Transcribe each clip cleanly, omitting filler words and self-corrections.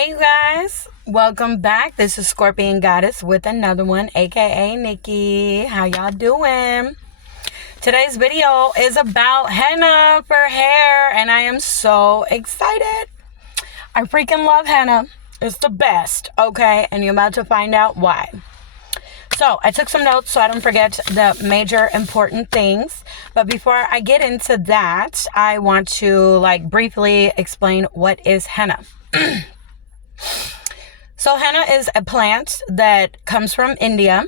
Hey you guys, welcome back. This is Scorpion Goddess with another one, aka Nikki. How y'all doing? Today's video is about henna for hair, and I am so excited. I freaking love henna. It's the best, okay? And you're about to find out why. So I took some notes so I don't forget the major important things. But before I get into that, I want to briefly explain what is henna. So henna is a plant that comes from India,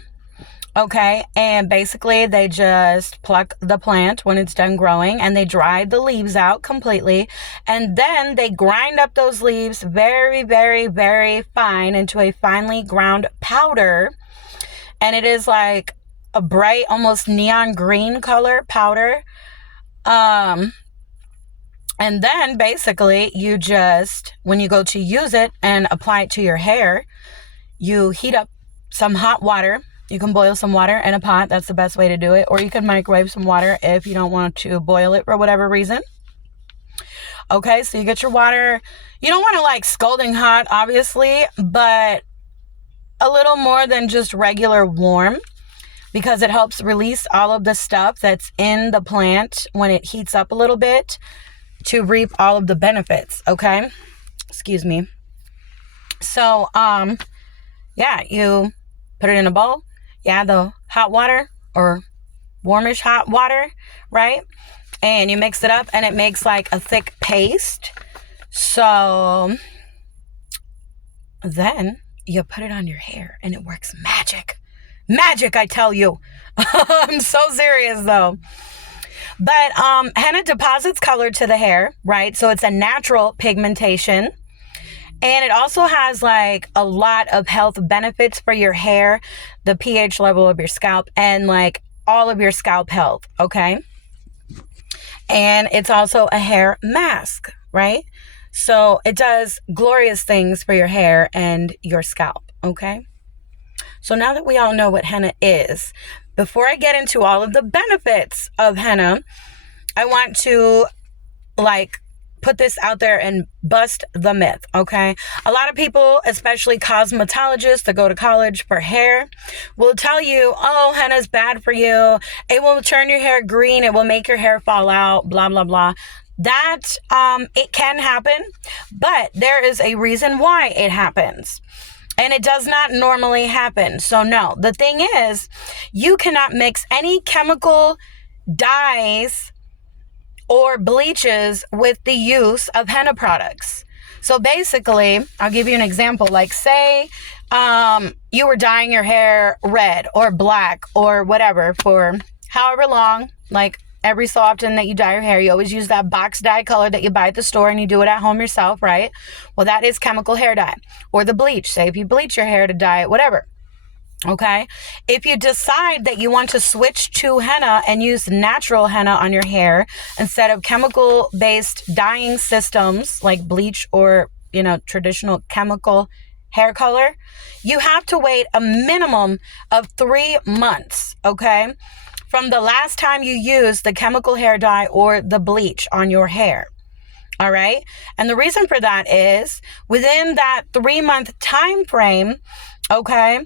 okay? And basically they just pluck the plant when it's done growing and they dry the leaves out completely. And then they grind up those leaves very, very, very fine into a finely ground powder. And it is like a bright, almost neon green color powder. And then basically you just, when you go to use it and apply it to your hair, you heat up some hot water. You can boil some water in a pot. That's the best way to do it. Or you can microwave some water if you don't want to boil it for whatever reason. Okay, so you get your water. You don't want to scalding hot, obviously, but a little more than just regular warm, because it helps release all of the stuff that's in the plant when it heats up a little bit to reap all of the benefits, okay? Excuse me. So, yeah, you put it in a bowl. You add the hot water or warmish hot water, right? And you mix it up and it makes like a thick paste. So then you put it on your hair and it works magic. Magic, I tell you. I'm so serious though. But henna deposits color to the hair, right? So it's a natural pigmentation. And it also has a lot of health benefits for your hair, the pH level of your scalp, and all of your scalp health, okay? And it's also a hair mask, right? So it does glorious things for your hair and your scalp, okay? So now that we all know what henna is, before I get into all of the benefits of henna, I want to put this out there and bust the myth, okay? A lot of people, especially cosmetologists that go to college for hair, will tell you, oh, henna's bad for you. It will turn your hair green. It will make your hair fall out, blah, blah, blah. That, it can happen, but there is a reason why it happens. And it does not normally happen. So no, the thing is, you cannot mix any chemical dyes or bleaches with the use of henna products. So basically, I'll give you an example. Say you were dyeing your hair red or black or whatever for however long, every so often that you dye your hair, you always use that box dye color that you buy at the store and you do it at home yourself, right? Well, that is chemical hair dye. Or the bleach. Say if you bleach your hair to dye it, whatever. Okay? If you decide that you want to switch to henna and use natural henna on your hair instead of chemical-based dyeing systems like bleach or, traditional chemical hair color, you have to wait a minimum of 3 months, okay? From the last time you used the chemical hair dye or the bleach on your hair. All right. And the reason for that is within that 3-month time frame, okay,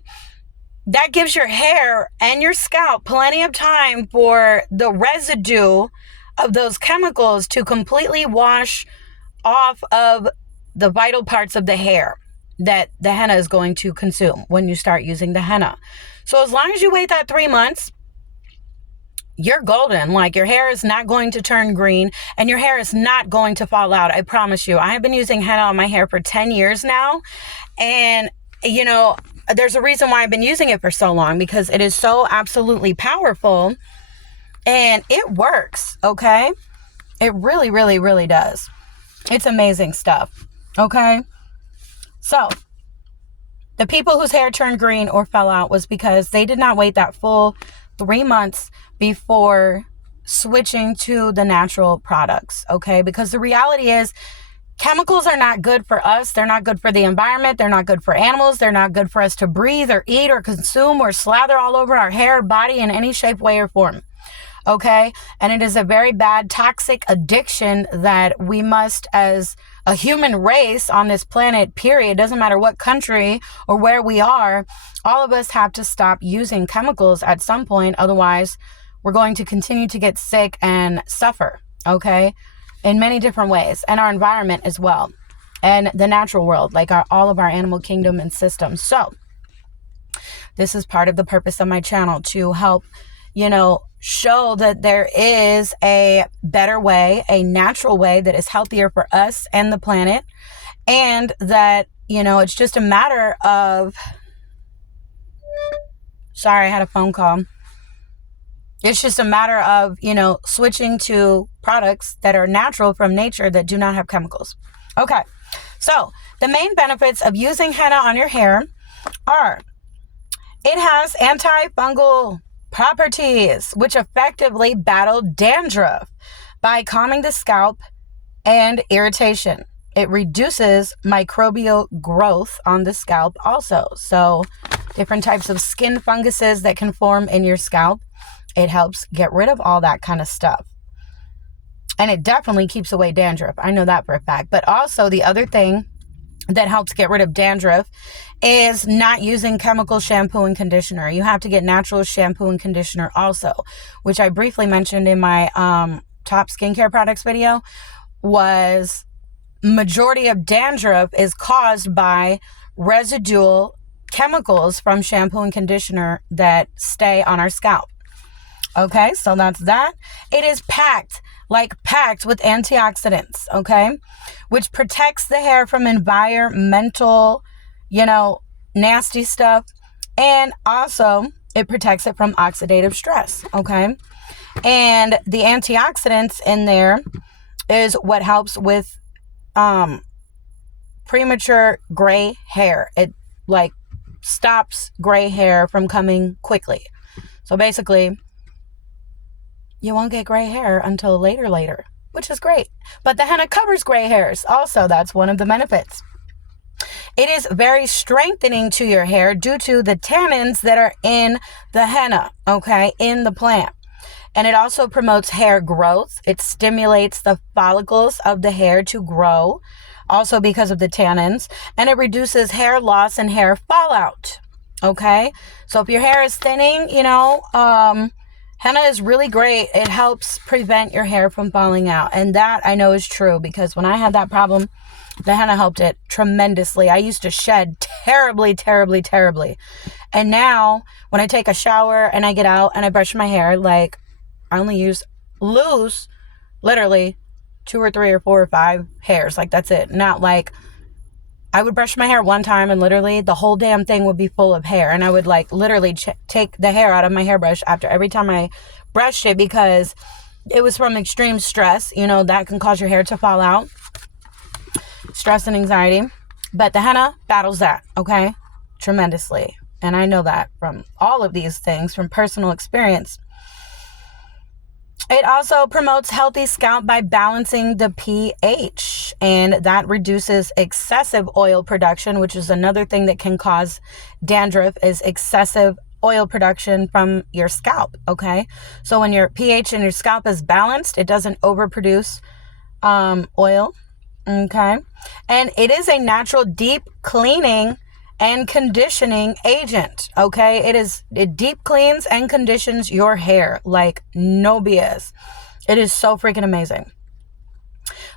that gives your hair and your scalp plenty of time for the residue of those chemicals to completely wash off of the vital parts of the hair that the henna is going to consume when you start using the henna. So as long as you wait that 3 months, you're golden. Your hair is not going to turn green and your hair is not going to fall out. I promise you. I have been using henna on my hair for 10 years now. And, there's a reason why I've been using it for so long, because it is so absolutely powerful and it works. Okay. It really, really, really does. It's amazing stuff. Okay. So the people whose hair turned green or fell out was because they did not wait that full 3 months before switching to the natural products, okay? Because the reality is chemicals are not good for us. They're not good for the environment. They're not good for animals. They're not good for us to breathe or eat or consume or slather all over our hair, body in any shape, way, or form, okay? And it is a very bad toxic addiction that we must, as a human race on this planet, period. Doesn't matter what country or where we are. All of us have to stop using chemicals at some point. Otherwise, we're going to continue to get sick and suffer, okay? In many different ways, and our environment as well, and the natural world, like all of our animal kingdom and systems. So this is part of the purpose of my channel, to help, show that there is a better way, a natural way that is healthier for us and the planet, and that, it's just a matter of, sorry, I had a phone call. It's just a matter of, switching to products that are natural from nature that do not have chemicals. Okay, so the main benefits of using henna on your hair are, it has antifungal properties, which effectively battle dandruff by calming the scalp and irritation. It reduces microbial growth on the scalp also. So different types of skin funguses that can form in your scalp. It helps get rid of all that kind of stuff. And it definitely keeps away dandruff. I know that for a fact. But also the other thing that helps get rid of dandruff is not using chemical shampoo and conditioner. You have to get natural shampoo and conditioner also, which I briefly mentioned in my top skincare products video. Was majority of dandruff is caused by residual chemicals from shampoo and conditioner that stay on our scalp. Okay, so that's that. It is packed with antioxidants, okay, which protects the hair from environmental, nasty stuff. And also it protects it from oxidative stress, okay? And the antioxidants in there is what helps with premature gray hair. It stops gray hair from coming quickly. So basically, you won't get gray hair until later, which is great. But the henna covers gray hairs. Also, that's one of the benefits. It is very strengthening to your hair due to the tannins that are in the henna, okay, in the plant. And it also promotes hair growth. It stimulates the follicles of the hair to grow, also because of the tannins. And it reduces hair loss and hair fallout, okay? So if your hair is thinning, henna is really great. It helps prevent your hair from falling out. And that I know is true, because when I had that problem, the henna helped it tremendously. I used to shed terribly. And now when I take a shower and I get out and I brush my hair, I only lose literally 2 or 3 or 4 or 5 hairs. That's it. Not I would brush my hair one time and literally the whole damn thing would be full of hair. And I would literally take the hair out of my hairbrush after every time I brushed it, because it was from extreme stress. That can cause your hair to fall out. Stress and anxiety. But the henna battles that, okay? Tremendously. And I know that from all of these things, from personal experience. It also promotes healthy scalp by balancing the pH, and that reduces excessive oil production, which is another thing that can cause dandruff, is excessive oil production from your scalp, okay? So when your pH in your scalp is balanced, it doesn't overproduce oil, okay? And it is a natural deep cleaning and conditioning agent, okay? It deep cleans and conditions your hair like no BS. It is so freaking amazing.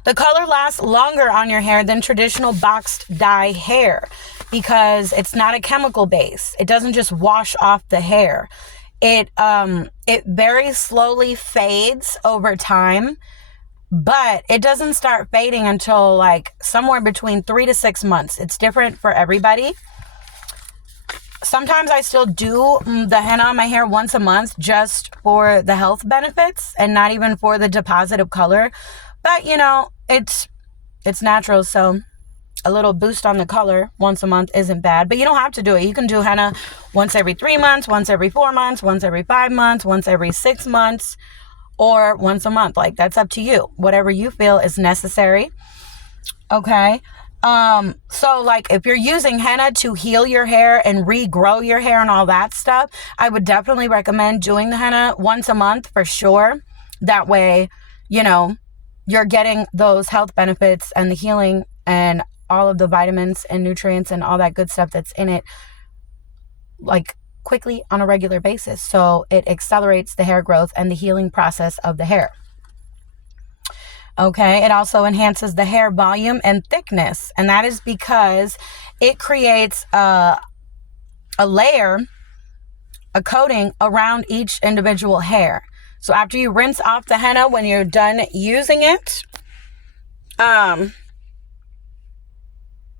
The color lasts longer on your hair than traditional boxed dye hair, because it's not a chemical base. It doesn't just wash off the hair. It very slowly fades over time, but it doesn't start fading until somewhere between 3 to 6 months. It's different for everybody. Sometimes I still do the henna on my hair once a month just for the health benefits and not even for the deposit of color. But, it's natural, so a little boost on the color once a month isn't bad. But you don't have to do it. You can do henna once every 3 months, once every 4 months, once every 5 months, once every 6 months, or once a month. That's up to you. Whatever you feel is necessary. Okay? So if you're using henna to heal your hair and regrow your hair and all that stuff, I would definitely recommend doing the henna once a month for sure. That way, you're getting those health benefits and the healing and all of the vitamins and nutrients and all that good stuff that's in it, like, quickly on a regular basis. So it accelerates the hair growth and the healing process of the hair. Okay, it also enhances the hair volume and thickness, and that is because it creates a layer, a coating around each individual hair. So after you rinse off the henna, when you're done using it,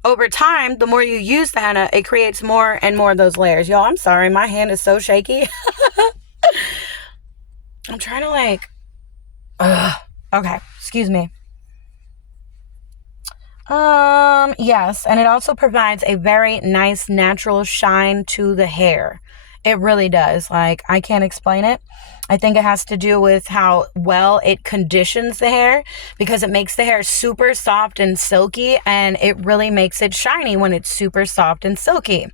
over time, the more you use the henna, it creates more and more of those layers. Y'all, I'm sorry, my hand is so shaky. I'm trying to okay, excuse me. Yes, and it also provides a very nice natural shine to the hair. It really does. Like, I can't explain it. I think it has to do with how well it conditions the hair, because it makes the hair super soft and silky, and it really makes it shiny when it's super soft and silky.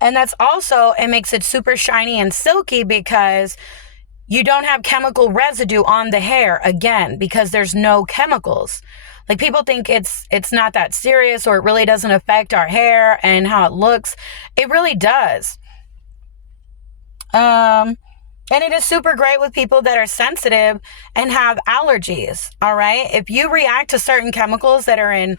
And that's also, it makes it super shiny and silky because you don't have chemical residue on the hair, again, because there's no chemicals. Like, people think it's not that serious, or it really doesn't affect our hair and how it looks. It really does. And it is super great with people that are sensitive and have allergies. All right. If you react to certain chemicals that are in,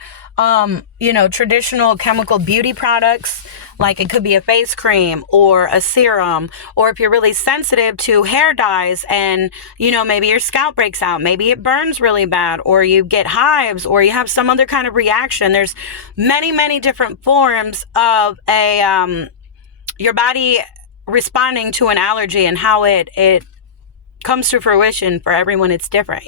traditional chemical beauty products, like it could be a face cream or a serum, or if you're really sensitive to hair dyes and, maybe your scalp breaks out, maybe it burns really bad, or you get hives, or you have some other kind of reaction. There's many, many different forms of your body responding to an allergy, and how it comes to fruition for everyone. It's different.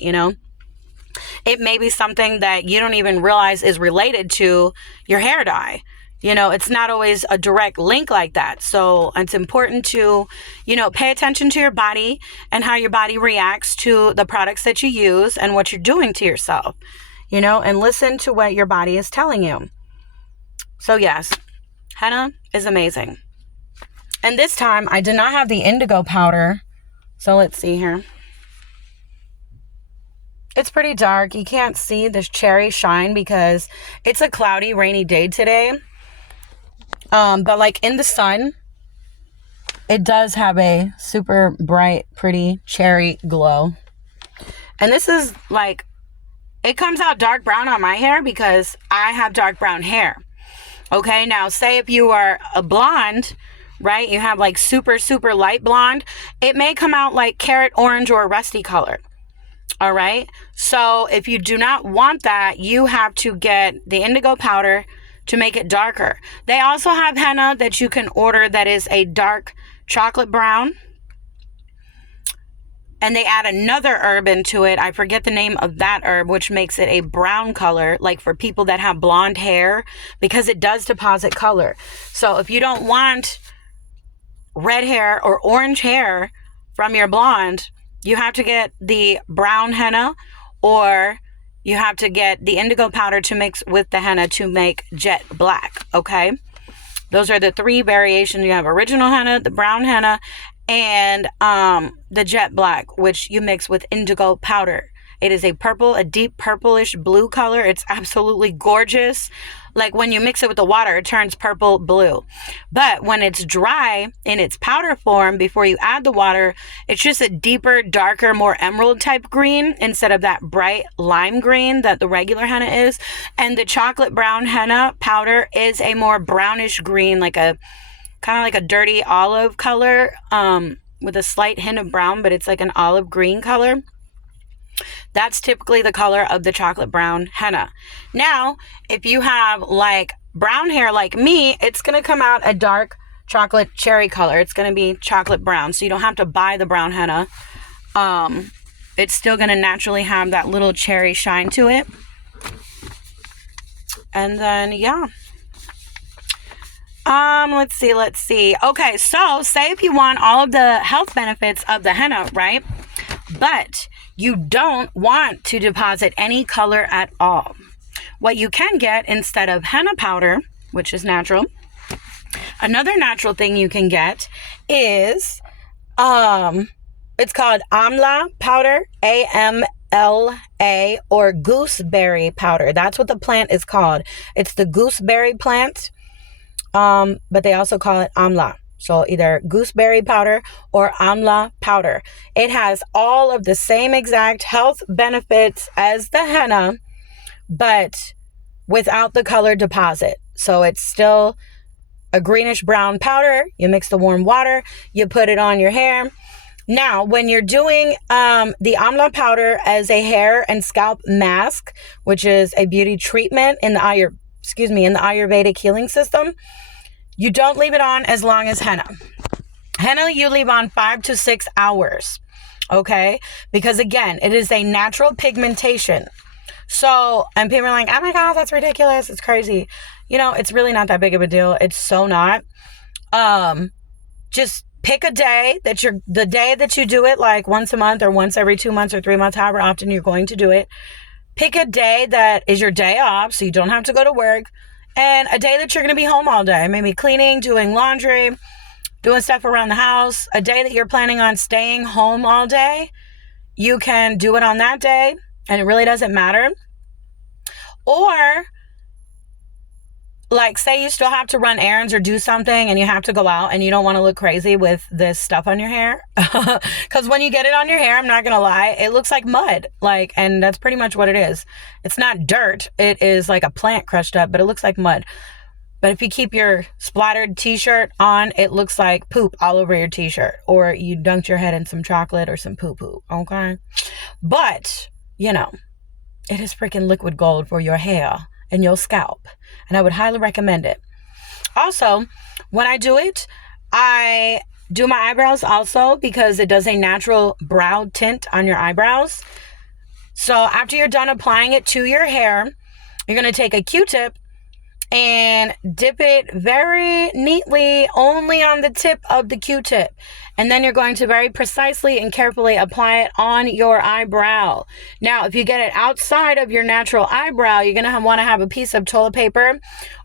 It may be something that you don't even realize is related to your hair dye. It's not always a direct link like that. So it's important to, pay attention to your body and how your body reacts to the products that you use and what you're doing to yourself, and listen to what your body is telling you. So yes, henna is amazing. And this time I did not have the indigo powder. So let's see here. It's pretty dark. You can't see this cherry shine because it's a cloudy, rainy day today. But like in the sun, it does have a super bright, pretty cherry glow. And this is like, it comes out dark brown on my hair because I have dark brown hair. Okay, now say if you are a blonde, right? You have like super, super light blonde. It may come out like carrot orange or rusty color. All right. So if you do not want that, you have to get the indigo powder to make it darker. They also have henna that you can order that is a dark chocolate brown. And they add another herb into it. I forget the name of that herb, which makes it a brown color, like for people that have blonde hair, because it does deposit color. So if you don't want red hair or orange hair from your blonde, you have to get the brown henna, or you have to get the indigo powder to mix with the henna to make jet black. Okay, those are the three variations. You have original henna, the brown henna, and the jet black, which you mix with indigo powder. It is a purple, a deep purplish blue color. It's absolutely gorgeous. Like when you mix it with the water, it turns purple blue. But when it's dry in its powder form, before you add the water, it's just a deeper, darker, more emerald type green instead of that bright lime green that the regular henna is. And the chocolate brown henna powder is a more brownish green, like a kind of like a dirty olive color, with a slight hint of brown, but it's like an olive green color. That's typically the color of the chocolate brown henna. Now, if you have like brown hair like me, it's going to come out a dark chocolate cherry color. It's going to be chocolate brown. So you don't have to buy the brown henna. It's still going to naturally have that little cherry shine to it. And then, yeah. Let's see. Okay, so say if you want all of the health benefits of the henna, right? But you don't want to deposit any color at all. What you can get instead of henna powder, which is natural, another natural thing you can get is, it's called amla powder, AMLA AMLA, or gooseberry powder. That's what the plant is called. It's the gooseberry plant, but they also call it amla. So either gooseberry powder or amla powder. It has all of the same exact health benefits as the henna, but without the color deposit. So it's still a greenish brown powder. You mix the warm water, you put it on your hair. Now, when you're doing the amla powder as a hair and scalp mask, which is a beauty treatment in the Ayurvedic healing system, you don't leave it on as long as henna. Henna you leave on 5 to 6 hours, okay? Because again, it is a natural pigmentation. So, and people are like, oh my God, that's ridiculous. It's crazy. It's really not that big of a deal. It's so not. Just pick a day the day that you do it, like once a month or once every 2 months or 3 months, however often you're going to do it. Pick a day that is your day off so you don't have to go to work, and a day that you're going to be home all day, maybe cleaning, doing laundry, doing stuff around the house. A day that you're planning on staying home all day, you can do it on that day, and it really doesn't matter. Or like, say you still have to run errands or do something and you have to go out and you don't want to look crazy with this stuff on your hair. Because when you get it on your hair, I'm not going to lie, it looks like mud. And that's pretty much what it is. It's not dirt. It is like a plant crushed up, but it looks like mud. But if you keep your splattered t-shirt on, it looks like poop all over your t-shirt. Or you dunked your head in some chocolate or some poo-poo, okay? But, it is freaking liquid gold for your hair and your scalp. And I would highly recommend it. Also, when I do it, I do my eyebrows also because it does a natural brow tint on your eyebrows. So after you're done applying it to your hair, you're going to take a Q-tip and dip it very neatly only on the tip of the Q-tip. And then you're going to very precisely and carefully apply it on your eyebrow. Now, if you get it outside of your natural eyebrow, you're going to want to have a piece of toilet paper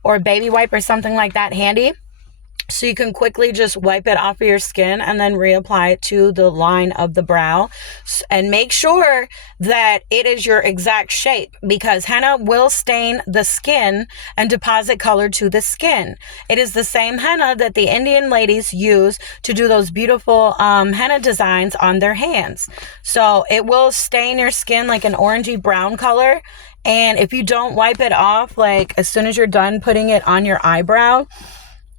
or a baby wipe or something like that handy, so you can quickly just wipe it off of your skin and then reapply it to the line of the brow. And make sure that it is your exact shape, because henna will stain the skin and deposit color to the skin. It is the same henna that the Indian ladies use to do those beautiful henna designs on their hands. So it will stain your skin like an orangey brown color. And if you don't wipe it off, like as soon as you're done putting it on your eyebrow,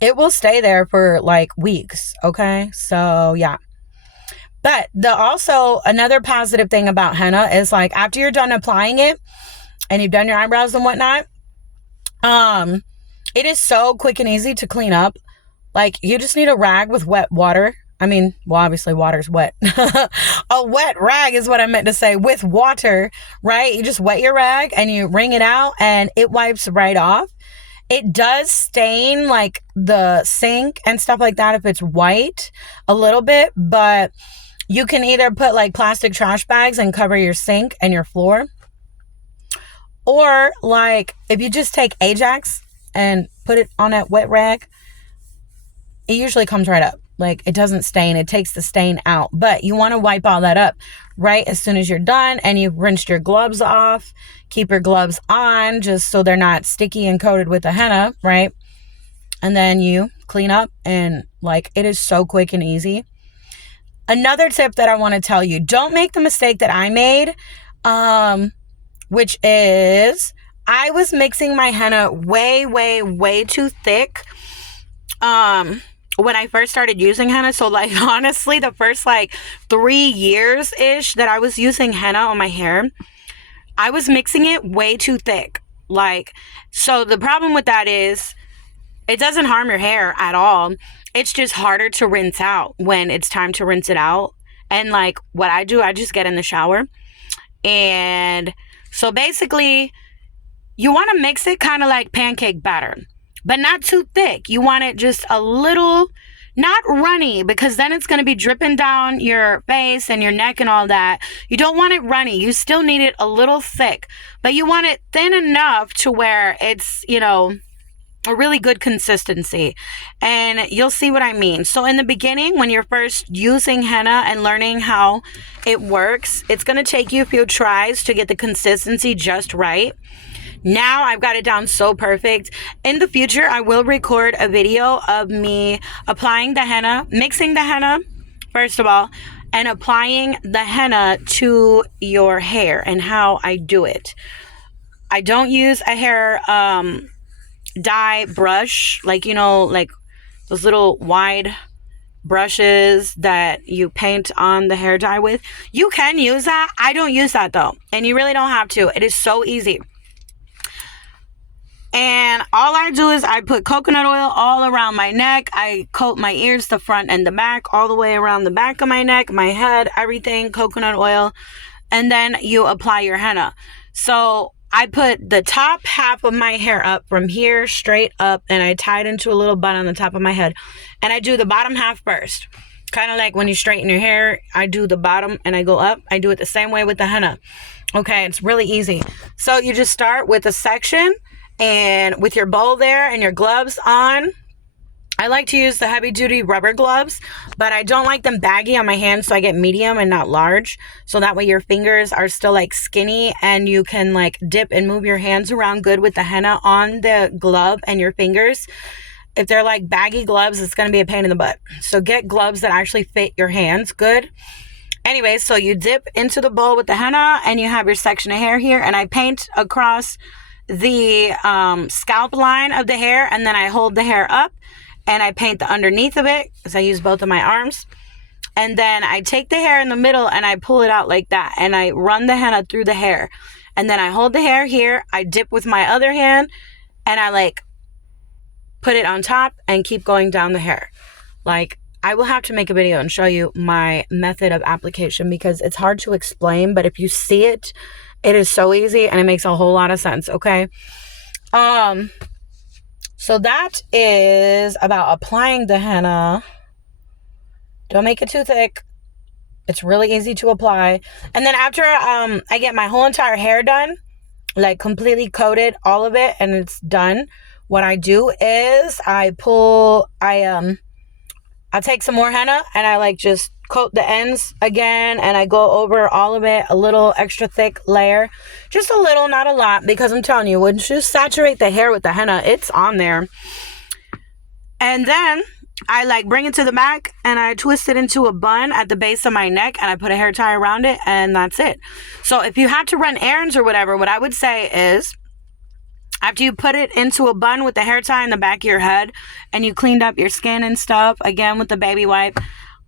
it will stay there for like weeks, okay? So, yeah. But also another positive thing about henna is, like, after you're done applying it and you've done your eyebrows and whatnot, it is so quick and easy to clean up. Like, you just need a rag with wet water. I mean, well, obviously water's wet. A wet rag is what I meant to say, with water, right? You just wet your rag and you wring it out and it wipes right off. It does stain like the sink and stuff like that if it's white a little bit, but you can either put like plastic trash bags and cover your sink and your floor. Or like if you just take Ajax and put it on that wet rag, it usually comes right up. Like, it doesn't stain. It takes the stain out. But you want to wipe all that up right as soon as you're done and you've rinsed your gloves off. Keep your gloves on just so they're not sticky and coated with the henna, right? And then you clean up, and like, it is so quick and easy. Another tip that I want to tell you, don't make the mistake that I made, which is I was mixing my henna way, way, way too thick. When I first started using henna. So like, honestly, the first like 3 years ish that I was using henna on my hair, I was mixing it way too thick. Like, so the problem with that is it doesn't harm your hair at all. It's just harder to rinse out when it's time to rinse it out. And like what I do, I just get in the shower. And so basically you want to mix it kind of like pancake batter, but not too thick. You want it just a little, not runny, because then it's going to be dripping down your face and your neck and all that. You don't want it runny. You still need it a little thick, but you want it thin enough to where it's, a really good consistency, and you'll see what I mean. So in the beginning, when you're first using henna and learning how it works, it's going to take you a few tries to get the consistency just right. Now I've got it down so perfect. In the future, I will record a video of me applying the henna, mixing the henna, first of all, and applying the henna to your hair and how I do it. I don't use a hair dye brush, like, you know, like those little wide brushes that you paint on the hair dye with. You can use that. I don't use that though, and you really don't have to. It is so easy. And all I do is I put coconut oil all around my neck. I coat my ears, the front and the back, all the way around the back of my neck, my head, everything, coconut oil. And then you apply your henna. So I put the top half of my hair up from here straight up, and I tie it into a little bun on the top of my head. And I do the bottom half first. Kind of like when you straighten your hair, I do the bottom and I go up. I do it the same way with the henna. Okay, it's really easy. So you just start with a section, and with your bowl there and your gloves on. I like to use the heavy duty rubber gloves, but I don't like them baggy on my hands, so I get medium and not large. So that way your fingers are still like skinny, and you can like dip and move your hands around good with the henna on the glove and your fingers. If they're like baggy gloves, it's going to be a pain in the butt. So get gloves that actually fit your hands good. Anyway, so you dip into the bowl with the henna, and you have your section of hair here, and I paint across the scalp line of the hair, and then I hold the hair up and I paint the underneath of it, because I use both of my arms. And then I take the hair in the middle and I pull it out like that, and I run the henna through the hair, and then I hold the hair here, I dip with my other hand, and I like put it on top and keep going down the hair. Like, I will have to make a video and show you my method of application, because it's hard to explain, but if you see it, it is so easy and it makes a whole lot of sense, okay? So that is about applying the henna. Don't make it too thick. It's really easy to apply. And then after I get my whole entire hair done, like completely coated, all of it, and it's done, what I do is I'll take some more henna and I like just coat the ends again, and I go over all of it, a little extra thick layer, just a little, not a lot, because I'm telling you, once you saturate the hair with the henna, it's on there. And then I like bring it to the back and I twist it into a bun at the base of my neck, and I put a hair tie around it, and that's it. So if you have to run errands or whatever, what I would say is, after you put it into a bun with the hair tie in the back of your head, and you cleaned up your skin and stuff, again with the baby wipe,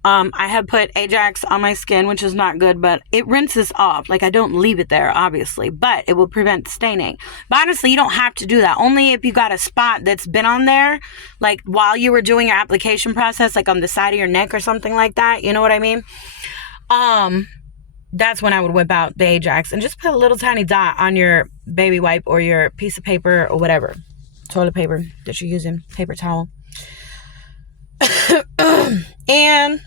I had put Ajax on my skin, which is not good, but it rinses off. Like, I don't leave it there, obviously, but it will prevent staining. But honestly, you don't have to do that. Only if you got a spot that's been on there, like while you were doing your application process, like on the side of your neck or something like that. You know what I mean? That's when I would whip out the Ajax and just put a little tiny dot on your baby wipe or your piece of paper or whatever. Toilet paper that you're using, paper towel. And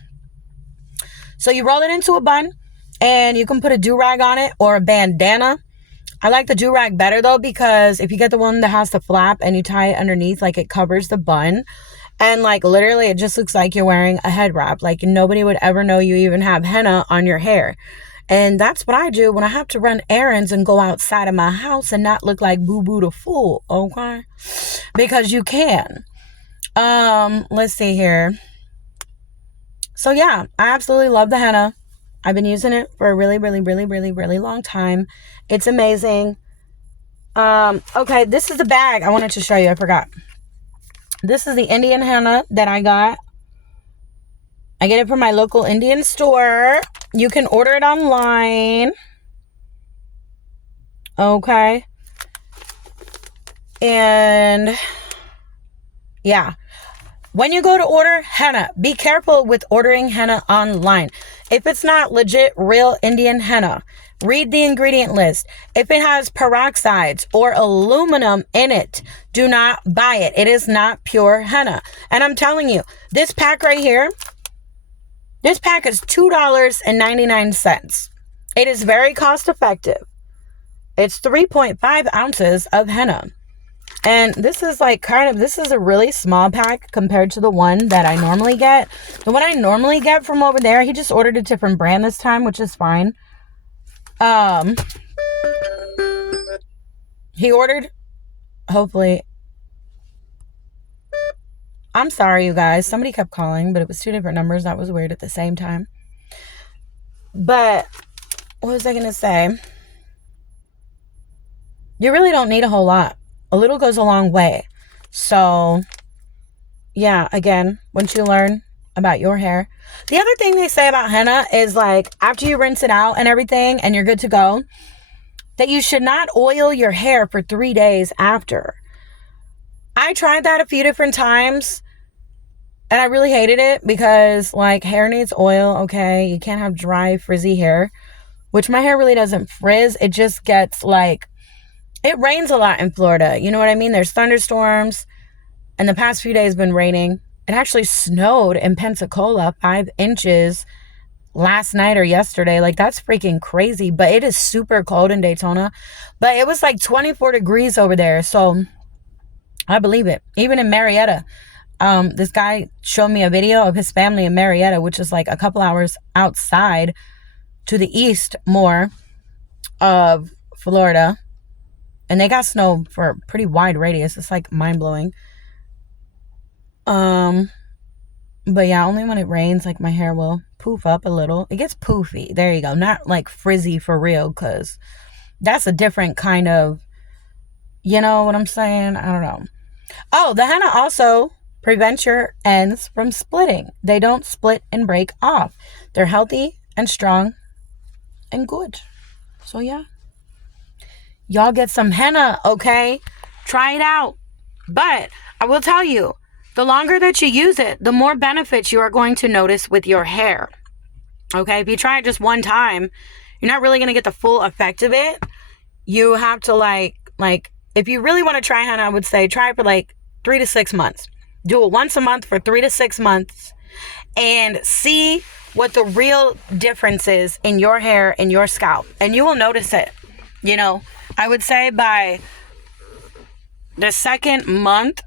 so you roll it into a bun, and you can put a do-rag on it or a bandana. I like the do-rag better though, because if you get the one that has the flap and you tie it underneath, like, it covers the bun, and like literally it just looks like you're wearing a head wrap. Like, nobody would ever know you even have henna on your hair. And that's what I do when I have to run errands and go outside of my house and not look like Boo Boo the Fool, okay? Because you can. Let's see here. So yeah, I absolutely love the henna. I've been using it for a really, really, really, really, really long time. It's amazing. Okay, this is the bag I wanted to show you. I forgot. This is the Indian henna that I got. I get it from my local Indian store. You can order it online. Okay. And yeah. When you go to order henna, be careful with ordering henna online. If it's not legit, real Indian henna, read the ingredient list. If it has peroxides or aluminum in it, do not buy it. It is not pure henna. And I'm telling you, this pack right here, this pack is $2.99. It is very cost effective. It's 3.5 ounces of henna. And this is like this is a really small pack compared to the one that I normally get. The one I normally get from over there, he just ordered a different brand this time, which is fine. He ordered, hopefully, I'm sorry, you guys. Somebody kept calling, but it was two different numbers. That was weird at the same time. But what was I going to say? You really don't need a whole lot. A little goes a long way. So, yeah, again, once you learn about your hair. The other thing they say about henna is like after you rinse it out and everything and you're good to go, that you should not oil your hair for 3 days after. I tried that a few different times and I really hated it because like hair needs oil, okay? You can't have dry, frizzy hair, which my hair really doesn't frizz. It just gets like, it rains a lot in Florida. You know what I mean? There's thunderstorms and the past few days been raining. It actually snowed in Pensacola 5 inches last night or yesterday. Like that's freaking crazy, but it is super cold in Daytona. But it was like 24 degrees over there. So I believe it. Even in Marietta, this guy showed me a video of his family in Marietta, which is like a couple hours outside to the east more of Florida. And they got snow for a pretty wide radius. It's like mind-blowing. But yeah, only when it rains, like my hair will poof up a little. It gets poofy. There you go. Not like frizzy for real, because that's a different kind of, you know what I'm saying? I don't know. Oh, the henna also prevents your ends from splitting. They don't split and break off. They're healthy and strong and good. So yeah. Y'all get some henna, okay? Try it out. But I will tell you, the longer that you use it, the more benefits you are going to notice with your hair. Okay? If you try it just one time, you're not really going to get the full effect of it. You have to like, if you really want to try henna, I would say try it for like 3 to 6 months. Do it once a month for 3 to 6 months and see what the real difference is in your hair and your scalp. And you will notice it. You know, I would say by the second month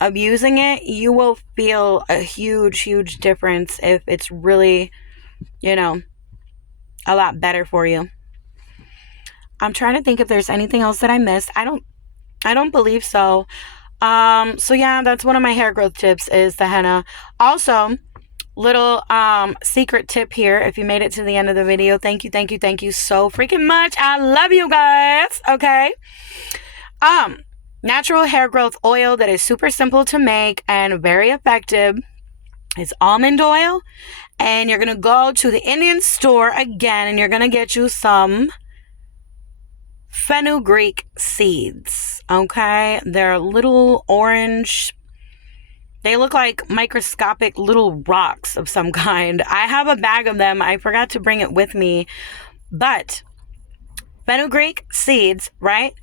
of using it, you will feel a huge, huge difference if it's really, you know, a lot better for you. I'm trying to think if there's anything else that I missed. I don't believe so. So yeah, that's one of my hair growth tips is the henna. Also, little secret tip here, if you made it to the end of the video, thank you so freaking much. I love you guys. Okay. Natural hair growth oil that is super simple to make and very effective is almond oil. And you're gonna go to the Indian store again and you're gonna get you some fenugreek seeds. Okay, they're little orange. They look like microscopic little rocks of some kind. I have a bag of them. I forgot to bring it with me. But fenugreek seeds, right?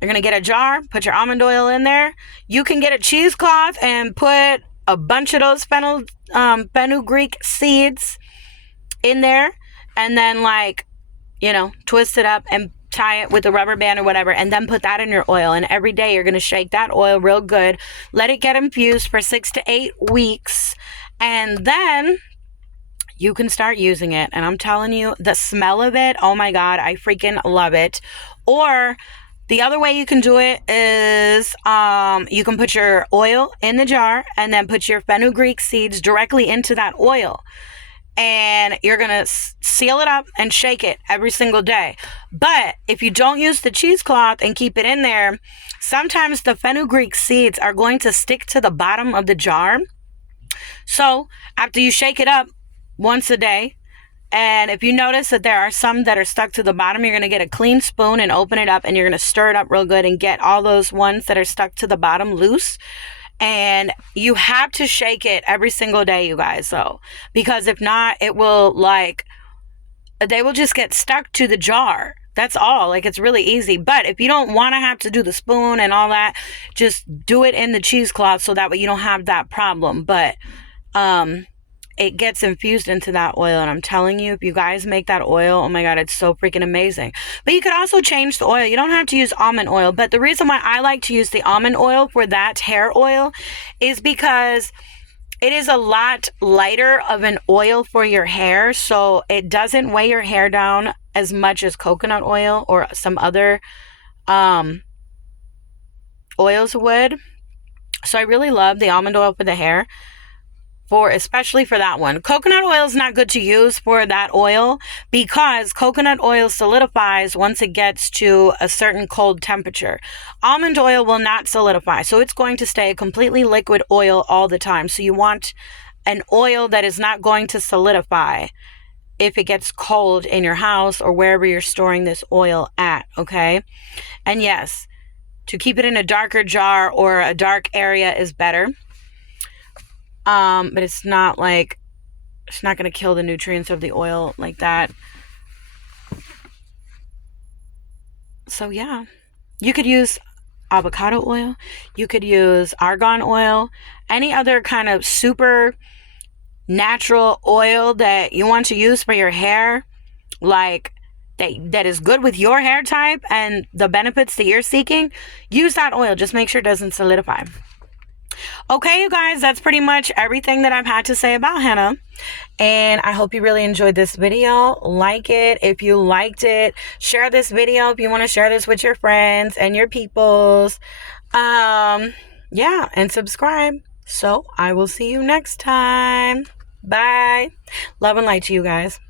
You're going to get a jar, put your almond oil in there. You can get a cheesecloth and put a bunch of those fenugreek seeds in there. And then like, you know, twist it up and tie it with a rubber band or whatever, and then put that in your oil. And every day you're going to shake that oil real good. Let it get infused for 6 to 8 weeks. And then you can start using it. And I'm telling you, the smell of it, oh my God, I freaking love it. Or the other way you can do it is you can put your oil in the jar and then put your fenugreek seeds directly into that oil. And you're going to seal it up and shake it every single day. But if you don't use the cheesecloth and keep it in there, sometimes the fenugreek seeds are going to stick to the bottom of the jar. So after you shake it up once a day, and if you notice that there are some that are stuck to the bottom, you're going to get a clean spoon and open it up and you're going to stir it up real good and get all those ones that are stuck to the bottom loose. And you have to shake it every single day, you guys, though, because if not, it will they will just get stuck to the jar. That's all. Like, it's really easy. But if you don't want to have to do the spoon and all that, just do it in the cheesecloth so that way you don't have that problem. But it gets infused into that oil. And I'm telling you, if you guys make that oil, oh my God, it's so freaking amazing. But you could also change the oil. You don't have to use almond oil. But the reason why I like to use the almond oil for that hair oil is because it is a lot lighter of an oil for your hair. So it doesn't weigh your hair down as much as coconut oil or some other oils would. So I really love the almond oil for the hair, especially for that one. Coconut oil is not good to use for that oil because coconut oil solidifies once it gets to a certain cold temperature. Almond oil will not solidify, so it's going to stay a completely liquid oil all the time. So you want an oil that is not going to solidify if it gets cold in your house or wherever you're storing this oil at, okay? And yes, to keep it in a darker jar or a dark area is better. But it's not going to kill the nutrients of the oil like that. So yeah, you could use avocado oil. You could use argan oil, any other kind of super natural oil that you want to use for your hair, like that is good with your hair type and the benefits that you're seeking. Use that oil. Just make sure it doesn't solidify. Okay, you guys, that's pretty much everything that I've had to say about henna. And I hope you really enjoyed this video. Like it. If you liked it, share this video if you want to share this with your friends and your peoples. Yeah, and subscribe. So I will see you next time. Bye. Love and light to you guys.